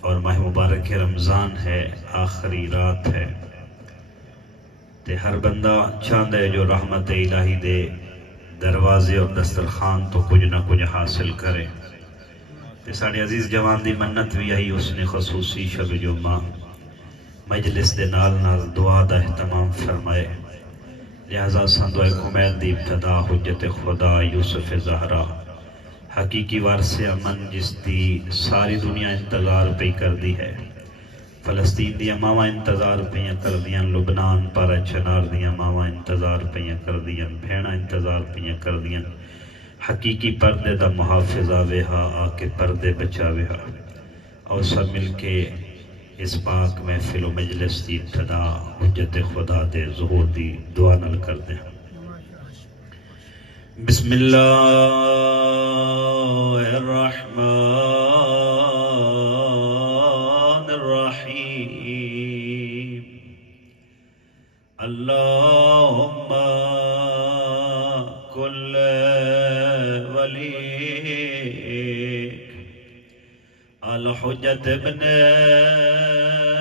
اور ماہ مبارک رمضان ہے، آخری رات ہے تے ہر بندہ چاہتا ہے جو رحمت الہی دے دروازے اور دسترخوان تو کچھ نہ کچھ حاصل کرے تے ساڑے عزیز جوان دی منت بھی آئی اس نے خصوصی شب جمعہ مجلس دے نال نال دعا دا اہتمام فرمائے، لہذا سندوائے کمیل دی ابتدا حجت خدا یوسف زہرا حقیقی وارث امن جس دی ساری دنیا انتظار پہ کر دی ہے، فلسطین دیا ماما انتظار پہ کر دیاں، لبنان پر چنار دیا ماما انتظار پہ کر دیاں، بھیڑا انتظار پہ کر دیاں، حقیقی پردے دا محافظہ ویہا آکے پردے بچا ویہا، اور سب مل کے اس پاک محفل و مجلس دی ابتدا حجت خدا دے ظہور دی دعا نل کر دیں۔ بسم اللہ الرحمن الرحیم، اللہم کل ولیک الحجت ابن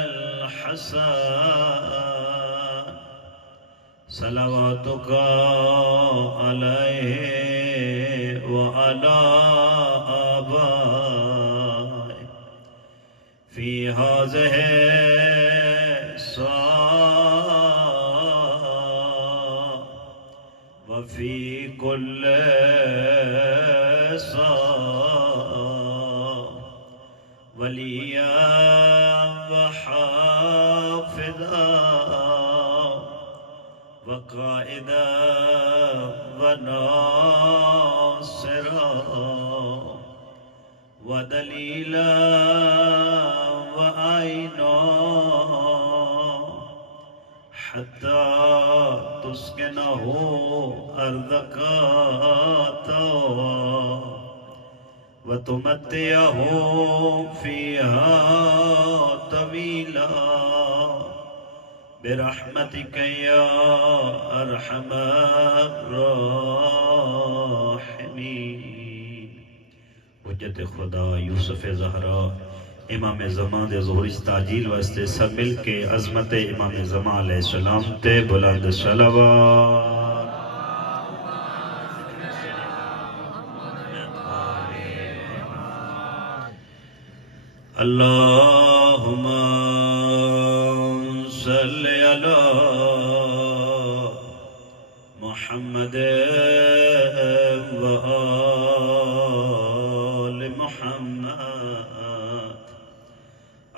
الحسن صلواتک علیہ وعلی آبائے فی ہذہ الساعة وفی کل ساعة ولیا وحافظا وقائدا وناصرا ودلیلا وعینا حتی تسکنہ ارضک طوعا وتمتعہ فیہا طویلا برحمتک یا ارحم الراحمین۔ حجت خدا یوسف زہرا امام زمان دے ظہور استعجیل واسطے سب مل کے عظمت امام زمان علیہ السلام تے بلند صلوات۔ اللہم صلی علی محمد وآل محمد،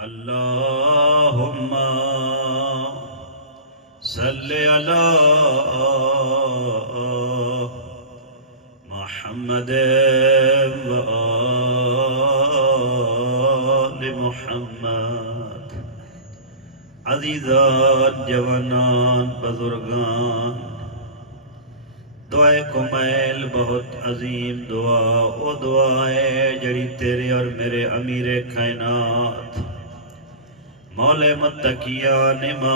اللہم صلی علی محمد وآل محمد۔ عزیزان، جوانان، بزرگان، دعائے کمیل بہت عظیم دعا، وہ دعا ہے جڑی تیرے اور میرے امیر کائنات مولا متقیان امام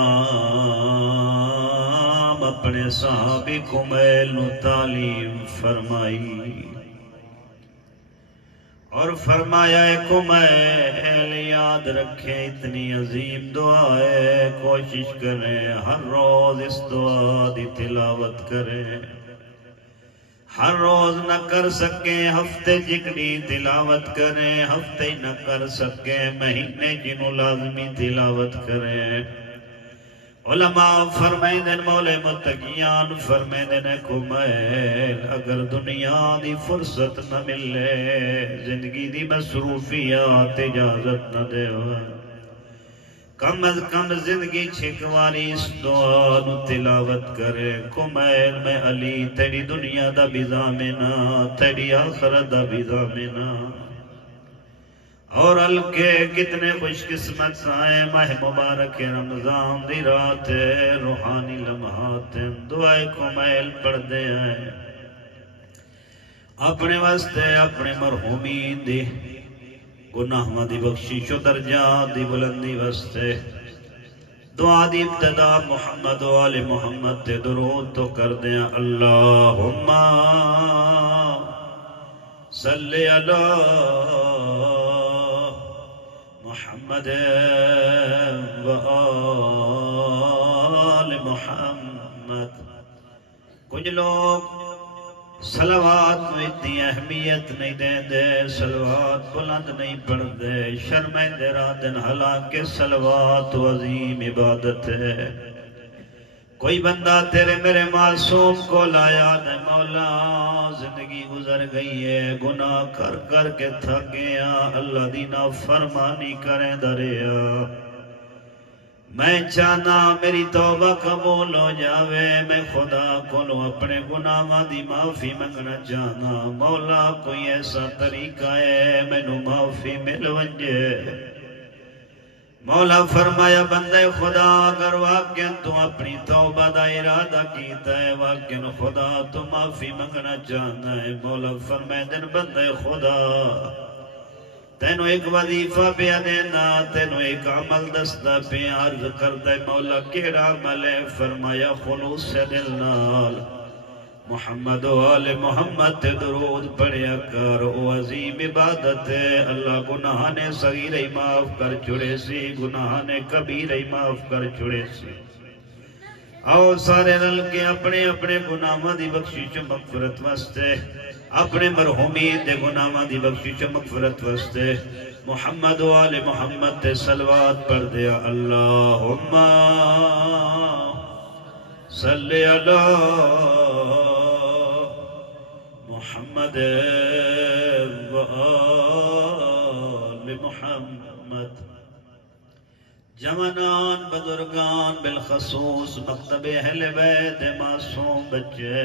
اپنے صحابی کمیل نو تعلیم فرمائی اور فرمایا ہے کمیل یاد رکھیں اتنی عظیم دعا ہے، کوشش کریں ہر روز اس دعا دی تلاوت کریں، ہر روز نہ کر سکیں ہفتے جگڑی تلاوت کریں، ہفتے نہ کر سکیں مہینے جنوں لازمی تلاوت کریں۔ علماء فرمائیں مولا متقیان فرمائیں کمیل اگر دنیا دی فرصت نہ ملے، زندگی دی مصروفیات اجازت نہ دے ہوئے، کم از کم زندگی چھکواری اس دعا نو تلاوت کرے۔ کمیل میں علی تیری دنیا دا بھی ضامنہ، تیری آخرت دا بھی ضامنہ، اور الکے کتنے خوش قسمت آئے ماہ مبارک رمضان دی رات روحانی لمحات دعائے کمیل پڑھ دے آئے اپنے واسطے اپنے مرحومین دی گناہوں دی بخشش و درجات دی بلندی واسطے دعا دی ابتدا محمد و آل محمد تے درود تو کر دیں۔ اللہم صلی علی محمد محمد و آل محمد. کچھ لوگ صلوات میں اتنی اہمیت نہیں دیں دے، صلوات بلند نہیں پڑھ دے، شرمیں دے رادن، حالانکہ صلوات عظیم عبادت ہے. کوئی بندہ تیرے میرے معصوم کو لایا دے، مولا زندگی گزر گئی ہے، گناہ کر کر کے تھک گیا، اللہ دی نافرمانی کریں دریا. میں چاہنا میری توبہ قبول ہو جاوے، میں خدا کو اپنے گناہاں دی معافی منگنا چاہنا. مولا کوئی ایسا طریقہ ہے مینوں معافی مل ونجے. مولا فرمایا بندے خدا اگر واقعاً تو اپنی توبہ دا ارادہ کیتا ہے، واقعاً خدا تو معافی منگنا چاہنا ہے. مولا فرمائے دن بندے خدا تینوں ایک وظیفہ پیا دینا، تینوں ایک عمل دستا پہ عرض کرتا ہے. مولا کیڑا عمل ہے؟ فرمایا خلوص سے دل نال محمد و آل محمد تے درود پڑھیا کر، او عظیم عبادت ہے. اللہ گناہ نے صغیر ہی معاف کر چھڑے سی، گناہ نے کبیر ہی معاف کر چھڑے سی. آؤ سارے رل کے اپنے اپنے گناہاں دی بخشش مغفرت واسطے، اپنے مرحومین دے گناہاں دی بخشش مغفرت واسطے محمد و آل محمد تے صلوات پڑھ دیا. اللہم صلی علی محمد و آل محمد. جوانان بزرگان بالخصوص مکتب اہل بیت معصوم بچے،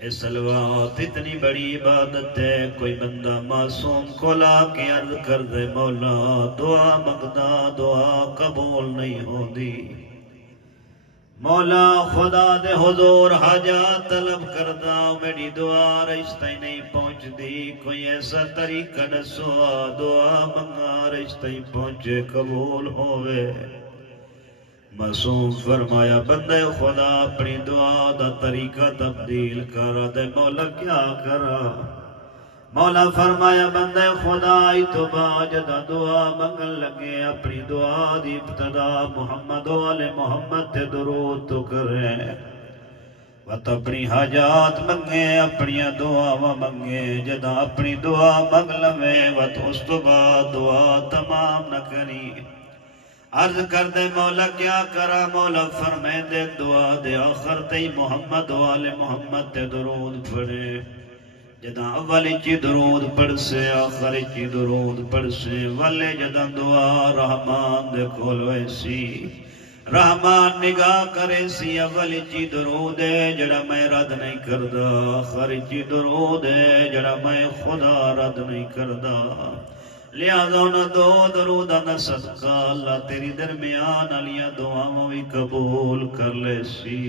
اے صلوات اتنی بڑی عبادت ہے. کوئی بندہ معصوم کو لا کے عرض کر دے مولا دعا مقدہ، دعا قبول نہیں ہو دی. مولا خدا دے حضور حاجات طلب کردہ، میری دعا رشتہ ہی نہیں پہنچ دی. کوئی ایسا طریقہ دسو دعا منگا رشتہ ہی پہنچے قبول ہوئے. معصوم فرمایا بندے خدا اپنی دعا دا طریقہ تبدیل کرا دے. مولا کیا کرا؟ مولا فرمایا بندے خدا ای تو باجدہ دعا منگن لگے، اپنی دعا دی ابتدا محمد و آل محمد تے درود تو کریں، وقت اپنی حاجات منگے، اپنی دعا منگے. جدہ اپنی دعا منگ لوے وقت اس تو بعد دعا تمام نہ کری. عرض کر دے مولا کیا کرا؟ مولا فرمائے دے دعا دے آخر تی محمد و آل محمد تے درود پڑھے. جدہ اول چی درود پڑھ سے آخر چی درود پڑھ سے، والے جدہ دعا رحمان دے کھولوے سی، رحمان نگاہ کرے سی. اول چی درود ہے جڑا میں رد نہیں کردہ، آخر چی درود ہے جڑا میں خدا رد نہیں کردہ. لہذا انہاں دو درودہ نہ صدقہ اللہ تیری درمیان علیہ دعاوں بھی قبول کر لے سی.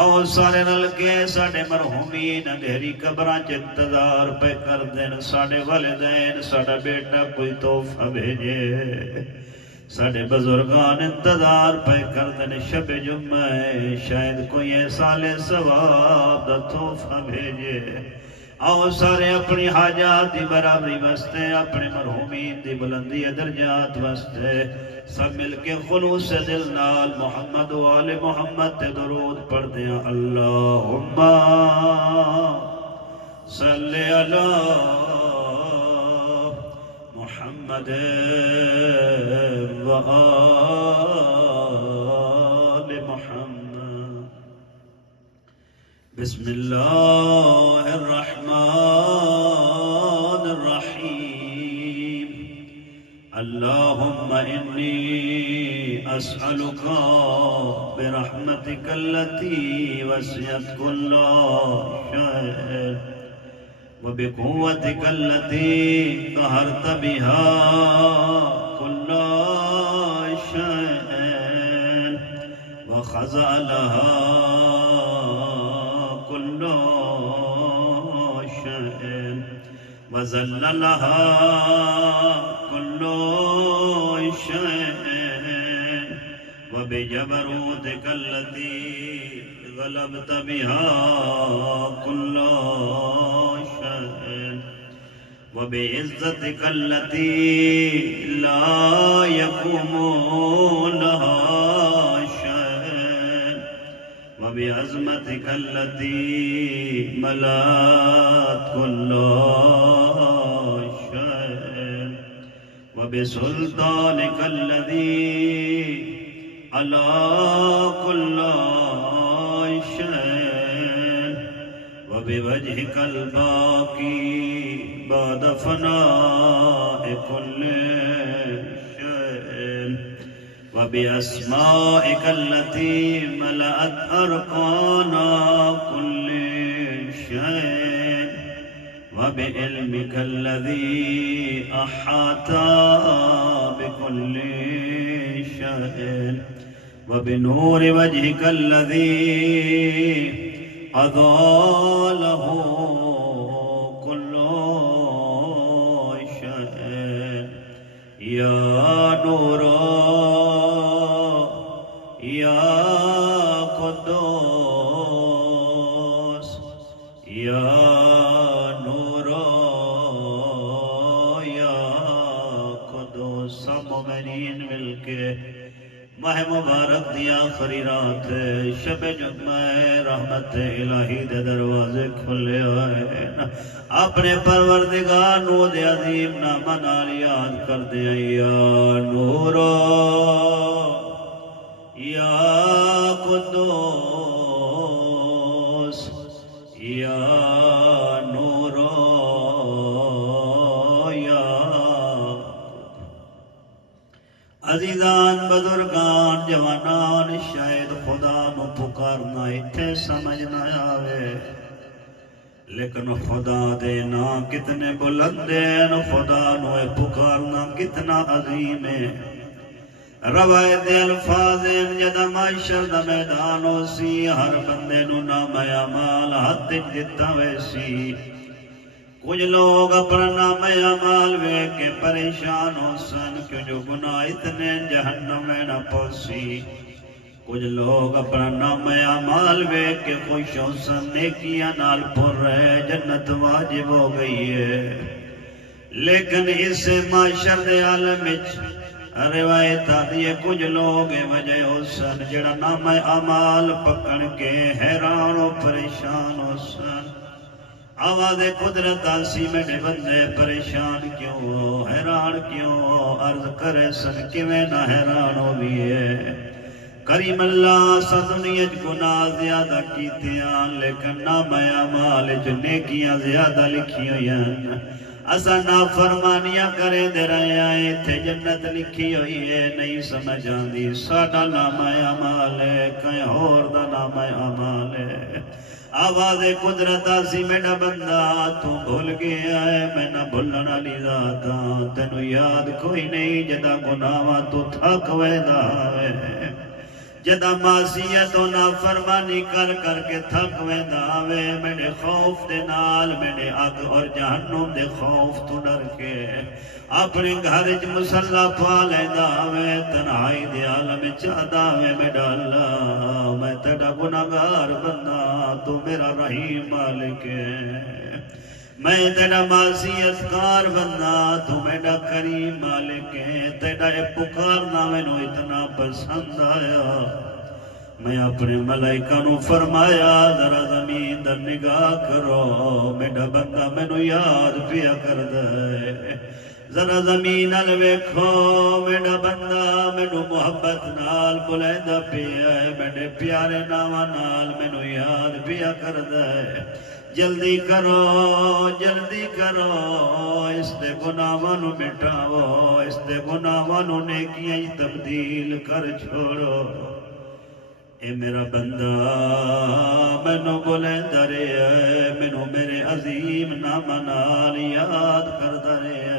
آؤ سارے رل کے ساڑے مرحومین اندھیری قبران چ انتظار پہ کر دین. ساڑے والدین ساڑا بیٹا کوئی تحفہ بھیجے، ساڑے بزرگان انتظار پہ کر دین. شب جمعہ شاید کوئی سال ثواب دا تحفہ بھیجے. آؤ سارے اپنی حاجات دی برابری واسطے، اپنے مرحومین دی بلندی درجات واسطے سب مل کے خلوص سے دل نال محمد و آل محمد تے درود پڑھ دیا. اللہم صلی علی محمد و آل محمد. بسم اللہ الرحمن الرحیم. اللہم انی اسألک برحمتک التي وسعت كل شيء وبقوتك التي قهرت بها كل شيء وخضع لها كل شيء وذل لها كل شيء وبجبروتك التي غلبت بها كل شيء وبعزتك التي لا يقوم لها شيء وبعظمتك التي ملأت كل شيء وبسلطانك الذي على كل شيء وبوجهك الباقي بعد فناء كل شيء وبأسمائك التي ملأت أركان كل شيء وبعلمك الذي أحاط بكل شيء وبنور وجهك الذي أضاله كل شيء يا نور يا قدوس يا نور يا قدوس سب مومنین مل کے ماہ مبارک دی آخری رات شب جمعہ رحمت الہی دے دروازے کھلے ہوئے اپنے پروردگار نو دے عظیم نام نال یاد کر دے یا نور یا قدوس یا نور یا عزیزان بزرگان جوانان شاید خدا نو پکارنا اتھے سمجھ نہ آوے لیکن خدا دے نام کتنے بلند ہیں خدا نو پکارنا کتنا عظیم ہے روایت الفاظ جدا معاشر دا میدان ہو سی ہر بندے نو نام اعمال ہاتھ دیتا ویسی کچھ لوگ اپنا نام اعمال وے کے پریشان ہو سن کیوں جو گناہ اتنے جہنم میں نہ پہنچی کچھ لوگ اپنا نام اعمال وے کے خوش ہو سن نیکیاں نال پر رہے جنت واجب ہو گئی ہے لیکن اس معاشر دے عالم وچ روایت آتی ہے کچھ لوگ وجہ ہو سن جڑا نام اعمال پکڑ کے حیران و پریشان ہو سن آواز قدرت آسی میرے بندے پریشان کیوں حیران کیوں عرض کرے سن کیویں نہ حیران ہو بھی ہے کریم اللہ سا دنیا گناہ زیادہ کیتیاں لیکن نام اعمال جو نیکیاں زیادہ لکھی ہوئی ہیں اسا نافرمانیاں کرے دے رہے آئے تھے جنت لکھی ہوئی ہے نہیں سمجھ آندی ساڈا نام اعمال ہے کہیں اور دا نام اعمال ہے آواز قدرت آسی میرا بندہ تو بھول گیا ہے میں نہ بھولن والی ذات تینوں یاد کوئی نہیں جدا گناہاں تو تھک ویدا ہے جدا معصیت و نافرمانی کر کر کے تھک ویدا ہے میرے خوف دے نال میرے اگ اور جہنم دے خوف تو ڈر کے اپنے گھر وچ مصلی پا لیندا ہے تنہائی دے عالم چاہدا ہے میرا اللہ میں تیرا گناہگار بندہ تو میرا رحیم مالک ہے میں تیرا معصیت کار بندہ تو میرا کریم مالک ہے تیرا پکارنا مینوں اتنا پسند آیا میں اپنے ملائکہ نو فرمایا ذرا زمین در نگاہ کرو میرا بندہ مینوں یاد پیا کر دے ذرا زمین ال ویکھو میرا بندہ مینوں محبت نال بلیندا پیا ہے میرے پیارے ناواں نال مینوں یاد پیا کر دے جلدی کرو اس دے گناہاں نو مٹاؤ اس دے گناہاں نو نیکیاں تبدیل کر چھوڑو اے میرا بندہ مینوں بلیندا رہے مینوں میرے عظیم نام نال یاد کردا رہے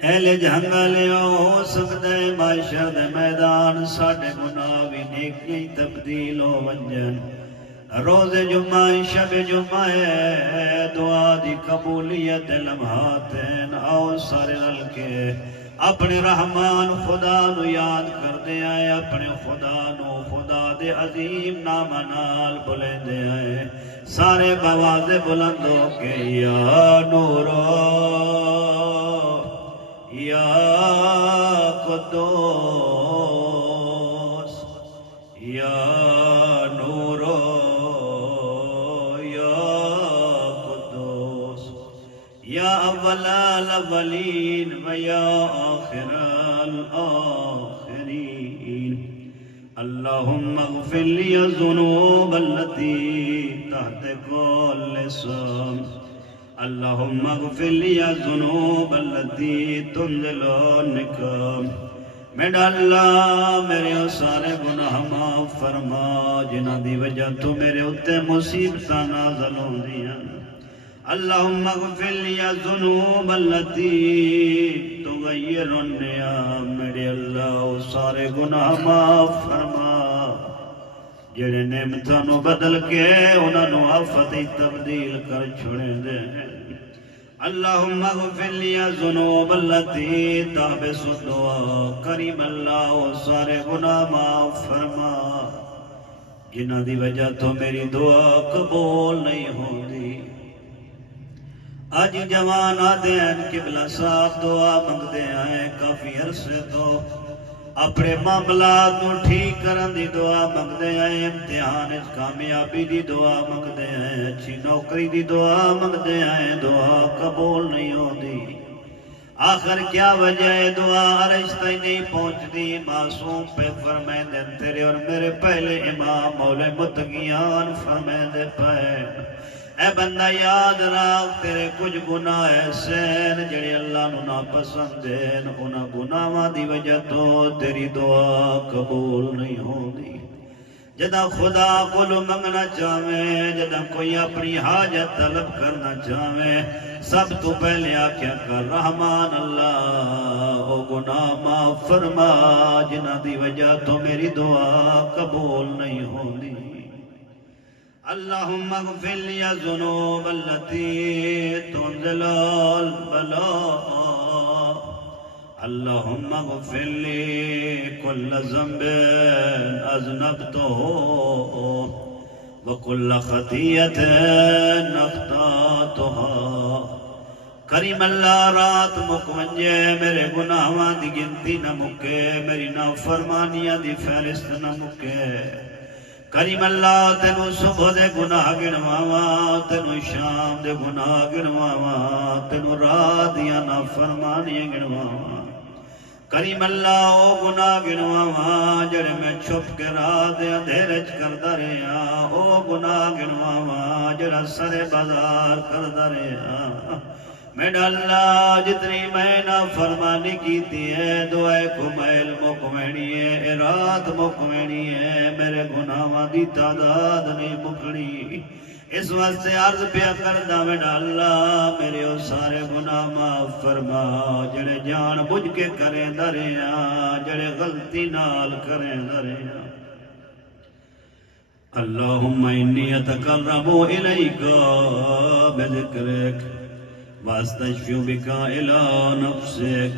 اہل جہنگلیوں ہو سکتا ہے معاشر دے میدان ساڈے گناہ وی نیکیاں تبدیل ہو ونجن روز جمعہ شب جمعہ دعا دی قبولیت لمحات ہیں آؤ سارے رل کے اپنے رحمان خدا نو یاد کردے آئے، اپنے خدا نو خدا دے عظیم نام نال بلندے آئے، سارے بواز بلند ہو کے یا نورو یا قدوس یا نورو یا قدوس یا اول الاولین و یا آخر الاخرین اللہم اغفر لی الذنوب التي تحت كل اسم اللہم اغفر لی الذنوب التي تنزل النکام میرا اللہ میرے سارے گناہ معاف فرما جنہ دی وجہ تو میرے اتے مصیبتاں نازل ہوں دیاں اللہم اغفر لی الذنوب التي تغیر النعام میرے اللہ سارے گناہ معاف فرما جڑے نعمتاں نو بدل کے انہاں نو آفتی تبدیل کر چھوڑے دے اللہم اغفر لی الذنوب التي تحبس الدعاء کریم اللہ سارے گناہ معاف فرما جنہ دی وجہ تو میری دعا قبول نہیں ہوندی آج جوان آدھے ہیں قبلہ صاحب دعا مانگ دے آئے کافی عرصے تو اپنے معاملات نو ٹھیک کرن دی دعا مانگ دے آئے امتحان کامیابی دی دعا مانگ دے آئے اچھی نوکری دی دعا مانگ دے آئے دعا قبول نہیں ہوندی آخر کیا وجہ ہے دعا عرش تک نہیں پہنچ دی معصوم پہ فرمائے دے تیرے اور میرے پہلے امام مولا متقیان فرمائے دے پہ اے بندہ یاد رکھ تیرے کچھ گناہ ایسے جڑے اللہ نو ناپسند ہیں انہاں گناہاں دی وجہ تو تیری دعا قبول نہیں ہوندی جدا خدا کو منگنا چاہویں جدا کوئی اپنی حاجت طلب کرنا چاہویں سب تو پہلے آکھیا کر رحمان اللہ او گناہ معاف فرما جنہ دی وجہ تو میری دعا قبول نہیں ہوندی اللہم اغفر لی الذنوب التي تنزل البلاء اللہم اغفر لی کل ذنب اذنبته وکل خطیت اخطاتها کریم اللہ رات مکونجے میرے گناہاں دی گنتی نہ مکے میری نافرمانیاں دی فہرست نہ مکے کریم اللہ تینو صبح دے گناہ گنواواں تینو شام دے گناہ گنواواں تینو رات دیا نافرمانیاں گنواواں کریم اللہ او گناہ گنواواں جڑے میں چھپ کے رات دے اندھیرے چ کردا رہیا او گناہ گنواواں جڑا سر بازار کردا رہیا میرا اللہ جتنی میں نافرمانی کیتی ہے دعائے کمیل مکمینی ہے رات مکمینی ہے میرے گناہاں دی تعداد نہیں مکڑی اس واسطے عرض پیا کردا میرا اللہ میرے او سارے گناہ معاف فرما جڑے جان بجھ کے کریں دریا جڑے غلطی نال کریں دریا اللہم انی اتقرب الیک بذکرک واستشفع بك إلى نفسك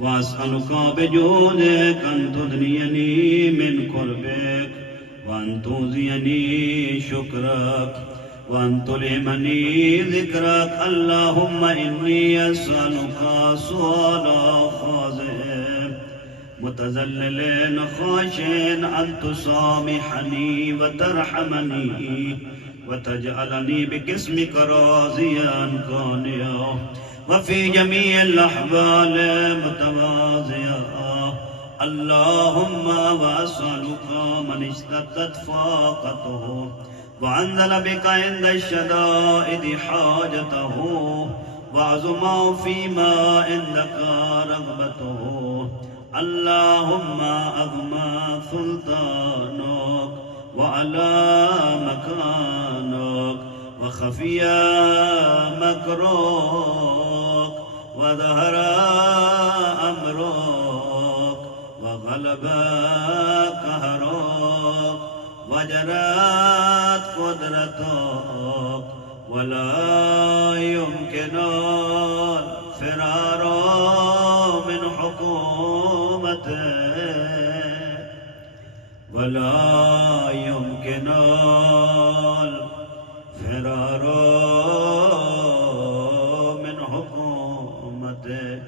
وأسألك بجودك أن تدنيني من قربك وأن توزيني شكرك وأن تلهمني ذكرك اللهم إني أسألك سؤال خاضع متذلل خاشع أن تسامحني وترحمني وتجعلني باسمك راضيا قانعا وفي جميع الأحوال متواضعا اللهم وأسألك من اشتدت فاقته وأنزل بك عند الشدائد حاجته وعظم فيما عندك رغبته اللهم أغمى سلطانك وعلى مكانك وخفيا مكروك وظهر أمرك وغلب قهرك وجرت قدرتك ولا يمكن الفرار من حكمك حکومت ولا يمكن الفرار من حکومتک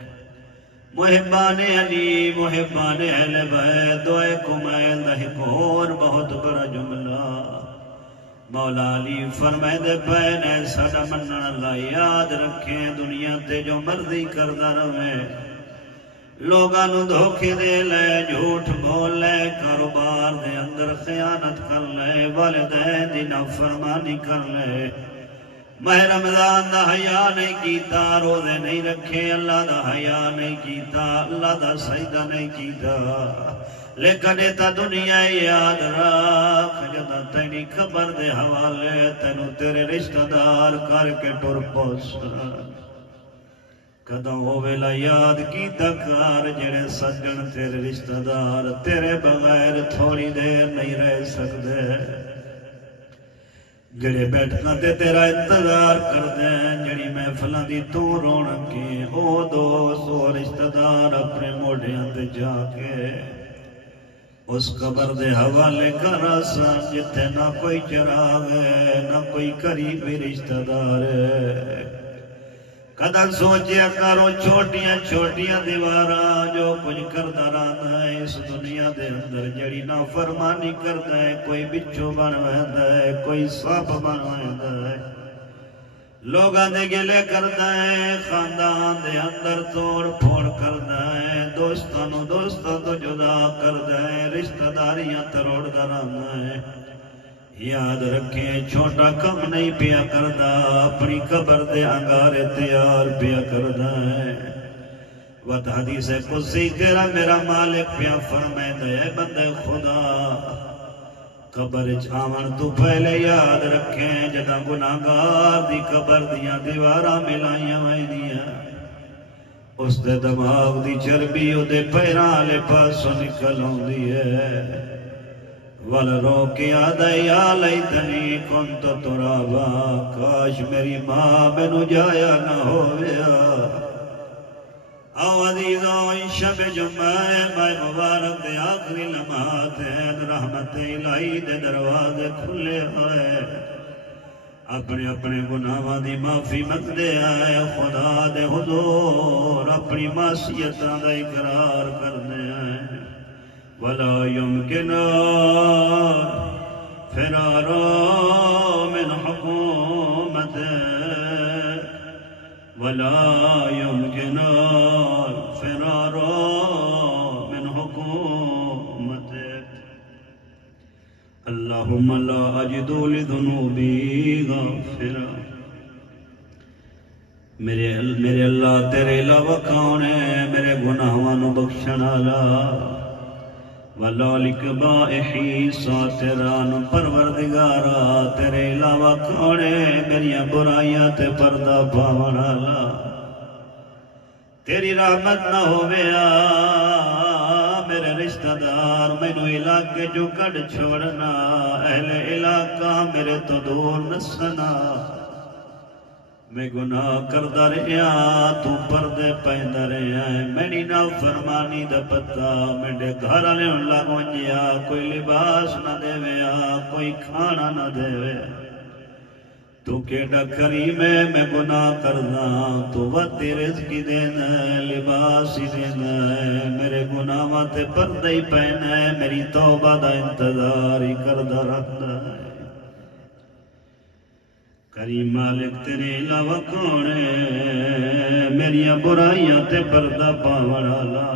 محبان علی محبان اہل بیت دعائے کمیل دا ایک اور بہت بڑا جملہ مولا علی فرمائے دے پین ہے ساڑا منن اللہ یاد رکھیں دنیا تے جو مرضی کردہ رہے لوگانو دھوکے دے لے جھوٹ بول لے کاروبار دے اندر خیانت کر لے والدین دی نافرمانی کر لے ماہ رمضان دا حیا نہیں کیتا روزے نہیں رکھے اللہ دا حیا نہیں کیتا اللہ دا سجدہ نہیں کیتا لیکن ایتا دنیا یاد رکھ جدا تینی خبر دے حوالے تینو تیرے رشتہ دار کر کے ٹر پوسن کدوں ہوویلا یاد کیتا کار جڑے سجن تیرے رشتہ دار تیرے بغیر تھوڑی دیر نہیں رہ سکدے جڑے بیٹھنا تے تیرا انتظار کر دیں جڑی محفلاں دی تو رونقیں او دوست او رشتہ دار اپنے موڑیاں تے جا کے اس قبر دے حوالے کر آسان جتے نہ کوئی چراغ ہے نہ کوئی قریبی رشتہ دار ہے کدھا سوچیا کرو چھوٹیاں چھوٹیاں دیواراں جو کچھ کردہ رہتا ہے اس دنیا دے اندر جڑی نافرمانی کرتا ہے کوئی بچو بن ویندہ ہے کوئی ساپ بن ویندہ ہے لوگاں دے گلے کرتا ہے خاندان دے اندر توڑ پھوڑ کرتا ہے دوستانو دوستان تو جدا کرتا ہے رشتہ داریاں تروڑ درانا ہے یاد رکھیں چھوٹا کم نہیں پیا کردا اپنی قبر دے انگارے تیار پیا کردا ہے وقت حدیث قدسی تیرا میرا مالک پیا فرمائے دے بندے خدا قبر چاون تو پہلے یاد رکھیں جدا گناہگار دی قبر دیاں دیواراں ملائیاں وائیں دیاں اس دے دماغ دی چربی او دے پیراں لے پاسوں نکل ہوندی ہے وَلَرَوْ کی آدھا یا لیتنی کنت ترابا کاش میری ماں میں نو جایا نہ ہویا او عزیزوں شب جمعہ ماہ مبارک دے آخری لمحات ہیں رحمت الہی دے دروازے کھلے آئے اپنے اپنے گناہاں دی معافی مانگدے آئے خدا دے حضور اپنی معصیتاں دا اقرار کرنے آئے وَلَا يُمْكِنُ فِرَارٌ مِّنْ حُكُومَتِكَ وَلَا يُمْكِنُ فِرَارٌ مِّنْ حُكُومَتِكَ اللہم لا أجد لذنوبی غافرا میرے اللہ تیرے علاوہ کون ہے میرے گناہوں نو بخشن والا وَلَوْلِكَ بَائِحِي سَاتِرَانُ پروردگارا تیرے علاوہ کھوڑے میریاں برائیاں تے پردہ پاوڑالا تیری رحمت نہ ہویا میرے رشتہ دار میں نو علاقے جو کڑ چھوڑنا اہل علاقہ میرے تو دور نسنا میں گناہ کردہ رہیا تو پردے پہندہ رہیا میری نافرمانی دا پتا میرے گھر آنے لگوں جیا کوئی لباس نہ دے ویا کوئی کھانا نہ دے ویا تو کیڑا کریم ہے میں گناہ کردہ تو وقتی رزقی دینا ہے لباسی دینا ہے میرے گناہ تے پردہ ہی پہنا ہے میری توبہ دا انتظار ہی کردہ رہتا ہے کریم مالک تیرے علاوہ کون ہے میریاں برائیاں تے پردہ پاوڑالا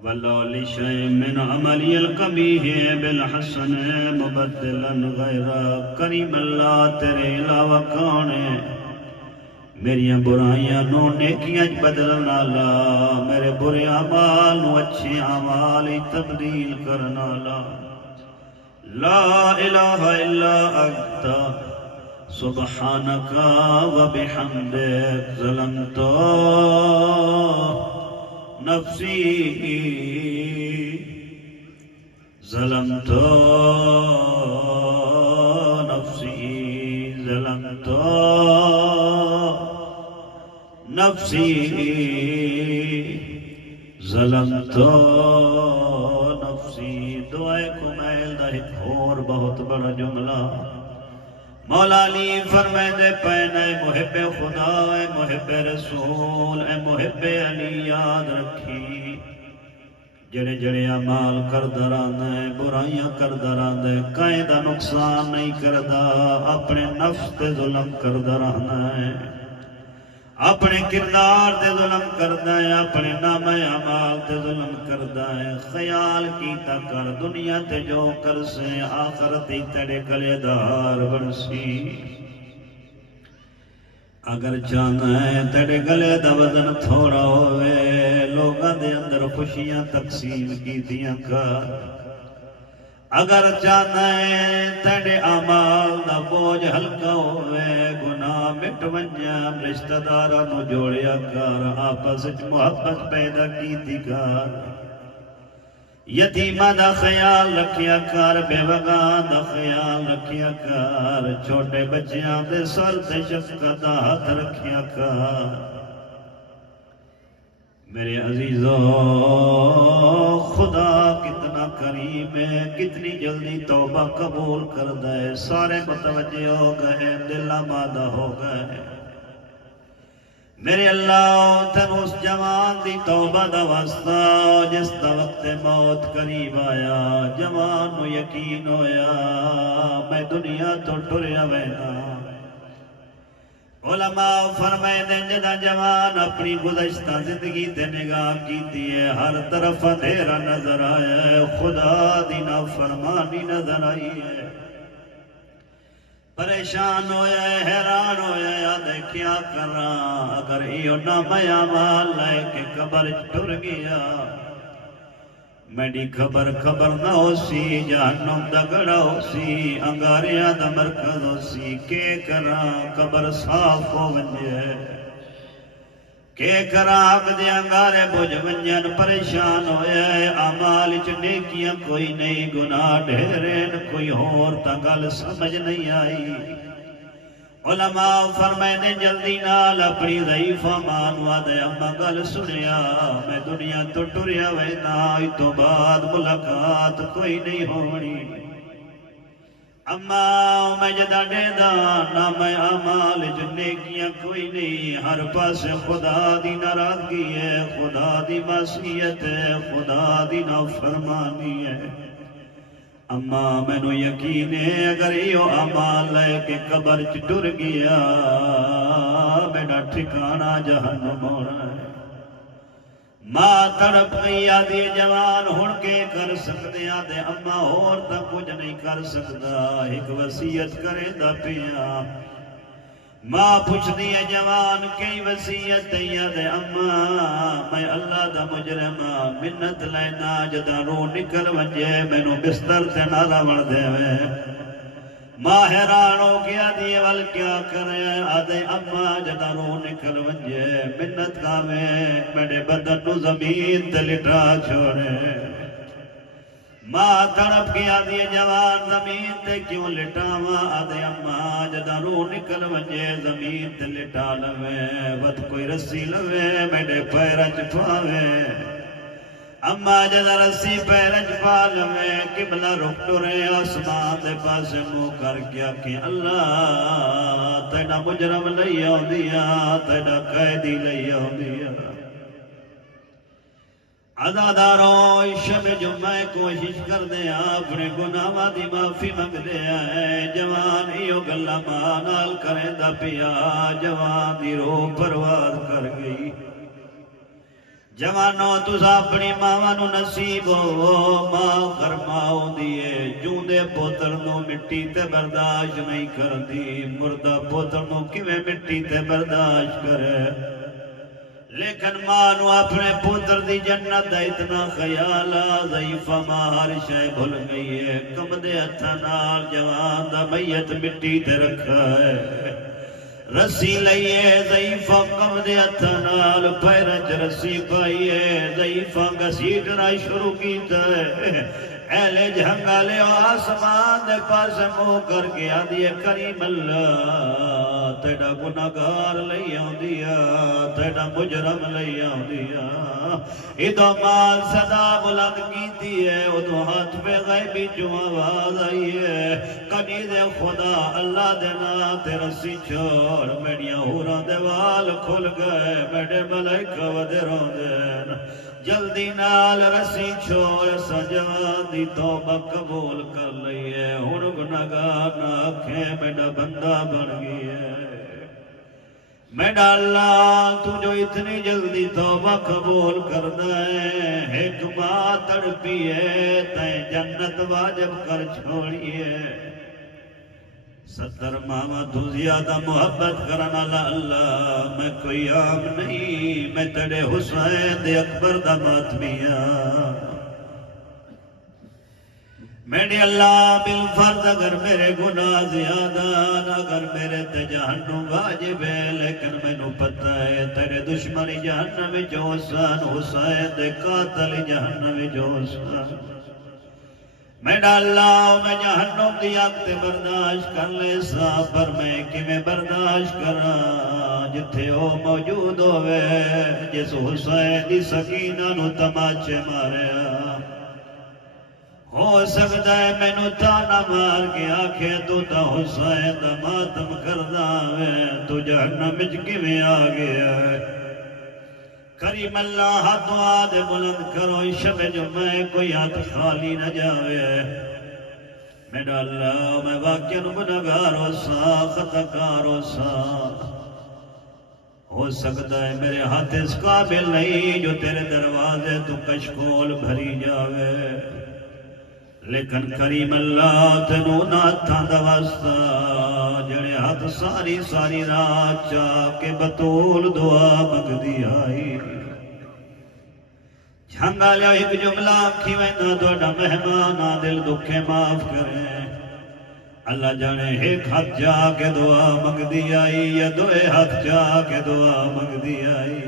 وَلَا لِشَيْءٍ مِّنْ عَمَلِيَ الْقَبِيحِ بِالْحَسَنِ مُبَدِّلًا غَيْرًا کریم اللہ تیرے علاوہ کون ہے میریاں برائیاں نو نیکیاں بدلنا لا میرے برے اعمال نو اچھے اعمال تبدیل کرنا لا لا الہ الا انت سبحانك وبحمدك ظلمت نفسي ظلمت نفسي ظلمت نفسي ظلمت نفسی دعائے کمیل دا ایک اور بہت بڑا جملہ مولا علی فرمائے پین اے محب خدا اے محب رسول اے محب علی یاد رکھی جڑے جڑے اعمال کردہ رہندا ہے برائیاں کردہ رہندا ہے کہیں دا نقصان نہیں کردا اپنے نفس تے ظلم کردہ رہنا ہے اپنے کردار تے ظلم کردا ہے اپنے نام اعمال تے ظلم کردا ہے خیال کیتا کر دنیا تے جو کر سے آخرت تیرے گلے دار بنسی اگر چاہنا ہے تیرے گلے دا وزن تھوڑا ہوئے لوگاں دے اندر خوشیاں تقسیم کیتیاں کر اگر چاہنا ہے تیرے اعمال دا بوجھ ہلکا ہوئے گناہ مٹ ونجاں رشتہ داراں نو جوڑیا کر آپس وچ محبت پیدا کیتی کر یتیماں دا خیال رکھیا کر بے وگاں دا خیال رکھیا کر چھوٹے بچیاں دے سر تے شفقت دا ہاتھ رکھیا کر میرے عزیزوں خدا کتنا کریم ہے کتنی جلدی توبہ قبول کردا ہے سارے متوجہ ہو گئے دل آمادہ ہو گئے میرے اللہ تن اس جوان دی توبہ دا واسطہ جس دا وقت موت قریب آیا جوان نو یقین ہویا میں دنیا تو ٹریا وینا علماء فرمائے دیں جدا جوان اپنی گزشتہ زندگی تے نگاہ کیتی ہے ہر طرف اندھیرا نظر آیا ہے خدا دی نافرمانی نظر آئی ہے پریشان ہویا ہے حیران ہویا ہے آدھے کیا کر رہا اگر ایو نام اعمال لائے کہ قبر ٹر گیا میری خبر نہ ہو سی جہنم دا گڑا ہو سی انگاریاں دا مرکز ہو سی کے کراں قبر صاف ہو ونجے کے کراں آگ دے انگارے بوجھ ونجن پریشان ہویا ہے اعمال وچ نیکیاں کوئی نہیں گناہ ڈھیرین کوئی اور تا گل سمجھ نہیں آئی علماء فرمائے نے جلدی نال اپنی ضعیفہ مانوا دے اما گل سنیا میں دنیا تو ٹریا وینا آئی تو بعد ملاقات کوئی نہیں ہونی اما میں جدا ڈیدا نہ میں اعمال جنیکیاں کوئی نہیں ہر پاس خدا دی ناراضگی ہے خدا دی معصیت ہے خدا دی نافرمانی ہے اما میں نو یقین ہے اگر یہ اعمال لے کے قبر چ ٹر گیا میرا ٹھکانہ جہنم ہونا ہے ماں تڑپ گئی آدھی جوان ہن کے کر سکتے آدھے اما اور تا کچھ نہیں کر سکتا ایک وصیت کرے دا پیا ماں پوچھ دی جوان کئی وصیت دے اما میں اللہ دا مجرمہ منت لینا جدا رو نکل ونجے مینوں بستر تے نالا وڑ دے وے ماں حیران ہو گیا دیے وال کیا کرے آدھے اما جدا رو نکل ونجے منت کاوے میرے بدن نو زمین تے لٹا چھوڑے ماں تڑپ گیا دیے جوان زمین تے کیوں لٹاواں آدھے اما جدا رو نکل ونجے زمین تے لٹا لوے ود کوئی رسی لوے میرے پیرچ پاوے اما جدا رسی پیرچ پا لوے قبلہ رخ ٹرے آسمان دے پاس منہ کر گیا کہ اللہ تینا مجرم لئی آؤ دیا تینا قیدی لئی آؤ دیا عزاداروں شب جمعہ کوشش کر دے اپنے گناہاں دی معافی منگ دے جوان ایو گلا ماں نال کریں دا پیا جوان دی روح پروار کر گئی جوانوں تسا اپنی ماں نو نصیب ہو ماں فرماؤ دیے جوندے پوتر نو مٹی تے برداشت نہیں کردی مردہ پوتر نو کیویں مٹی تے برداشت کرے لیکن ماں نو اپنے پوتر دی جنت دا اتنا خیال ضعیفہ ماں ہر شے بھول گئی ہے کم دے ہتھاں نال جوان دا میت مٹی تے رکھا ہے رسی لئیے ضعیفہ کم دے ہتھاں نال پیراں چ رسی پائی ہے ضعیفہ گھسیٹنا شروع کیتا ہے اہل جھنگالے آسمان دے پاس منہ کر کے آدھی کریم اللہ تیڑا گناہگار لئی آدھیا تیڑا مجرم لئی آدھیا ادھو مال صدا بلند کیتی ہے ادھو ہاتھ پہ غیبی جو آواز آئی ہے کنی دے خدا اللہ دینا تیرا سی چھوڑ میڈیا ہورا دیوال کھل گئے میڈے ملائکہ ودے رون دین جلدی نال رسی چھوڑ سجوان دی توبہ قبول کر لئیے ہن گناہگار نہ آکھیں میڈا بندہ بن گئی ہے میڈا اللہ تو جو اتنی جلدی توبہ قبول کر دائیں ایک ماں تڑپی ہے تائیں جنت واجب کر چھوڑیے 70 ماما تو زیادہ محبت کرنا اللہ میں کوئی عام نہیں میں تڑے حسین دے اکبر دا ماتمیاں میرے اللہ بالفرض اگر میرے گناہ زیادہ اگر میرے تے جہنم واجب ہے لیکن میں نو پتہ ہے تیرے دشمنی جہنم جو حسین دے قاتل جہنم جو میرا اللہ میں جہنم دی آگ تے برداشت کر لے سا پر میں کی میں برداشت کرا جتھے او موجود ہوئے جس حسین دی سکینہ نو تماچے ماریا ہو سکتا ہے میں نو تانا مار کے آکھے تو تا حسین دا ماتم کردہ ہے تو جہنم جکی میں آگیا ہے کریم اللہ ہاتھ آد بلند کرو شب جمعہ کوئی ہاتھ خالی نہ جاوے میرا اللہ میں واقعاً گناہگار سا خطاکار سا ہو سکتا ہے میرے ہاتھ اس قابل نہیں جو تیرے دروازے تو کشکول بھری جاوے لیکن کریم اللہ تنو ناتھاں دا واسطہ جڑے ہاتھ ساری رات چاہ کے بطول دعا مگ دی آئی جھنگا لیا ایک جملہ آنکھی ویندہ توڑا مہمانا دل دکھے معاف کریں اللہ جانے ایک ہاتھ جا کے دعا مگ دی آئی یا دوئے ہاتھ جا کے دعا مگ دی آئی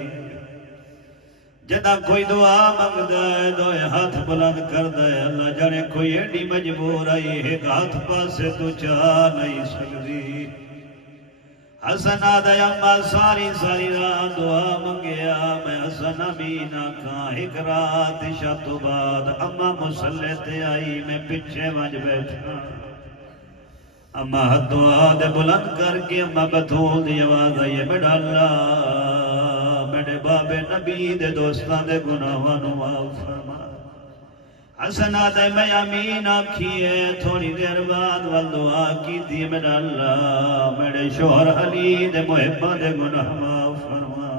جدا کوئی دعا مگ دائے دوئے ہاتھ بلند کر دائے اللہ جانے کوئی ایڈی مجبور آئی ایک ہاتھ پاسے تو چاہ نہیں سکتی حسن آدھے اما ساری رات دعا منگیا میں حسن امین آکھاں ایک رات شب تو بعد اما مسلح تے آئی میں پچھے وج بیٹھا اما حد دعا دے بلند کر کے اما بطول دی آواز آئی میڈا اللہ میڈے بابے نبی دے دوستان دے گناہانو معاف فرما حسن آدھے میں امین آکھیے تھوڑی دیر بعد والدعا کی تھی میرا اللہ میرے شوہر علی دے محبہ دے گناہ معاف فرما